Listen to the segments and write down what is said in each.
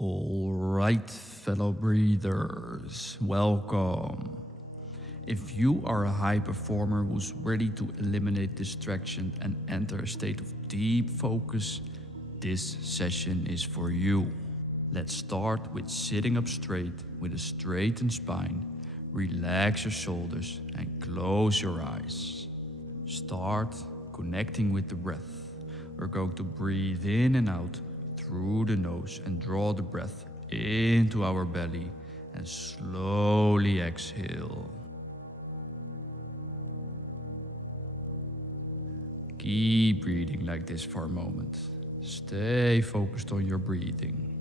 All right, fellow breathers, welcome. If you are a high performer who's ready to eliminate distraction and enter a state of deep focus, this session is for you. Let's start with sitting up straight with a straightened spine. Relax your shoulders and close your eyes. Start connecting with the breath. We're going to breathe in and out through the nose and draw the breath into our belly and slowly exhale. Keep breathing like this for a moment. Stay focused on your breathing.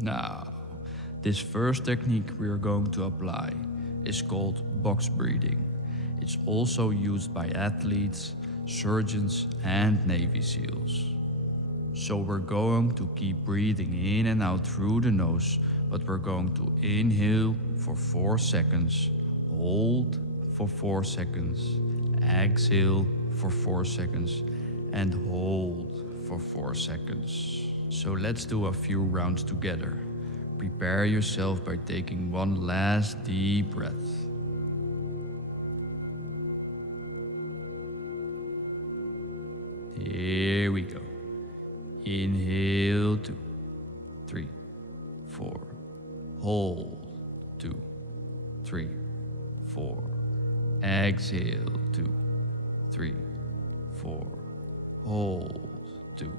Now, this first technique we are going to apply is called box breathing. It's also used by athletes, surgeons, and Navy SEALs. So we're going to keep breathing in and out through the nose, but we're going to inhale for 4 seconds, hold for 4 seconds, exhale for 4 seconds, and hold for 4 seconds. So let's do a few rounds together. Prepare yourself by taking one last deep breath. Here we go. Inhale 2, 3, 4. Hold 2, 3, 4. Exhale 2, 3, 4. Hold 2,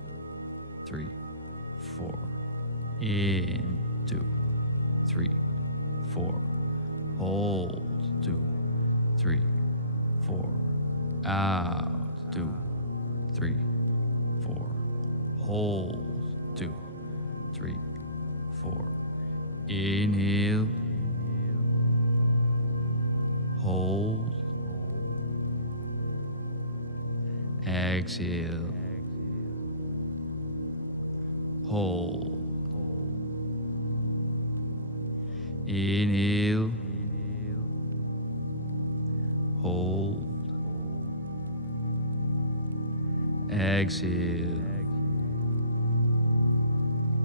3, 4. In 2, 3, 4. Hold 2, 3, 4. Out 2, 3, 4. Hold 2, 3, 4. Inhale. Hold. Exhale. Hold. Inhale. Hold. Exhale.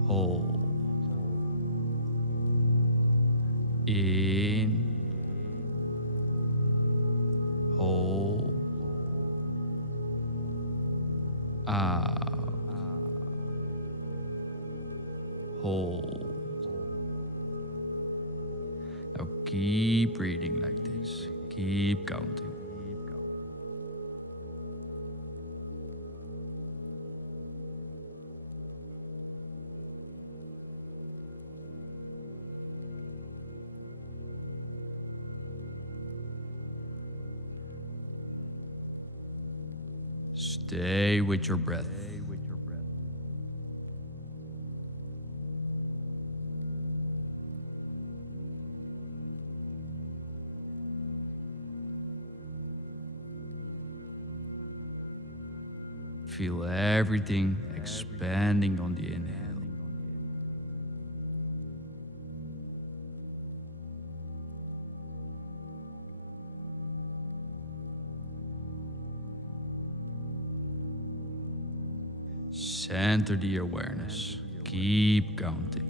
Hold. In. Hold. Out. Hold. Now keep breathing like this. Keep counting. Stay with your breath. Feel everything expanding on the inhale. Center the awareness. Keep counting.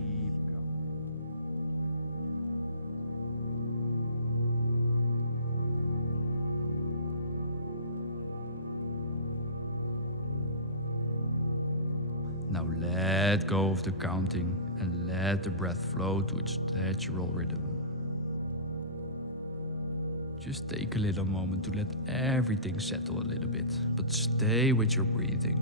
Now let go of the counting and let the breath flow to its natural rhythm. Just take a little moment to let everything settle a little bit, but stay with your breathing.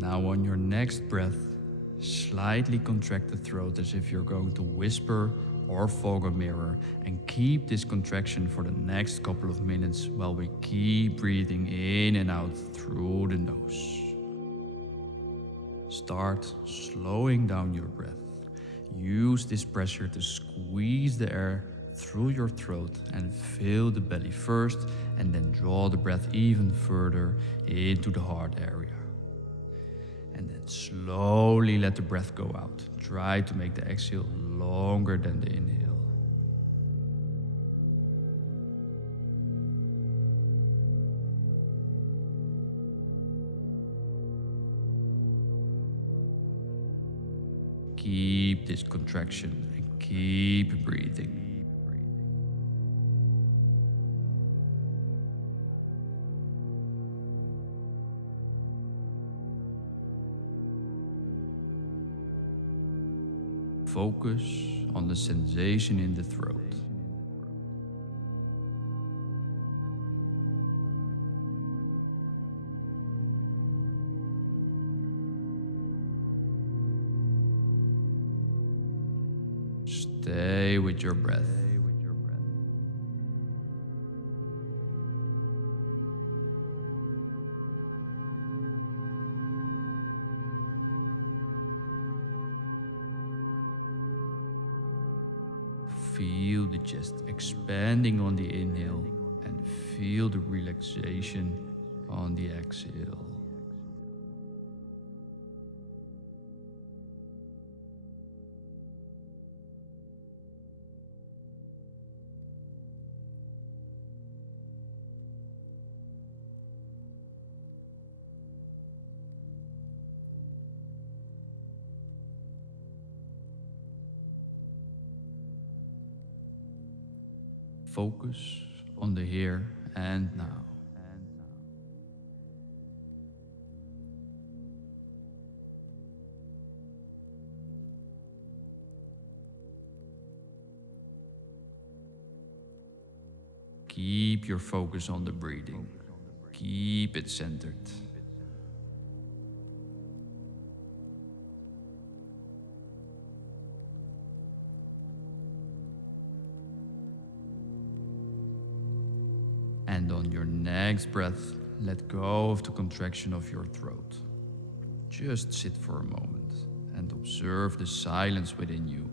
Now on your next breath, slightly contract the throat as if you're going to whisper or fog a mirror and keep this contraction for the next couple of minutes while we keep breathing in and out through the nose. Start slowing down your breath. Use this pressure to squeeze the air through your throat and fill the belly first, and then draw the breath even further into the heart area. And then slowly let the breath go out. Try to make the exhale longer than the inhale. Keep this contraction and keep breathing. Focus on the sensation in the throat. Stay with your breath. Feel the chest expanding on the inhale and feel the relaxation on the exhale. Focus on the here and now. Keep your focus on the breathing. Keep it centered. And on your next breath, let go of the contraction of your throat. Just sit for a moment and observe the silence within you.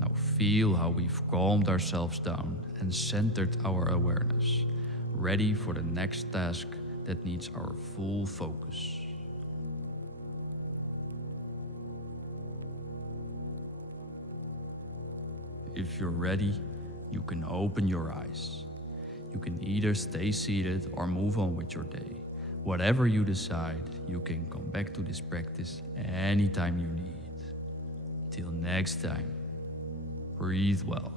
Now feel how we've calmed ourselves down and centered our awareness, ready for the next task that needs our full focus. If you're ready, you can open your eyes. You can either stay seated or move on with your day. Whatever you decide, you can come back to this practice anytime you need. Till next time. Breathe well.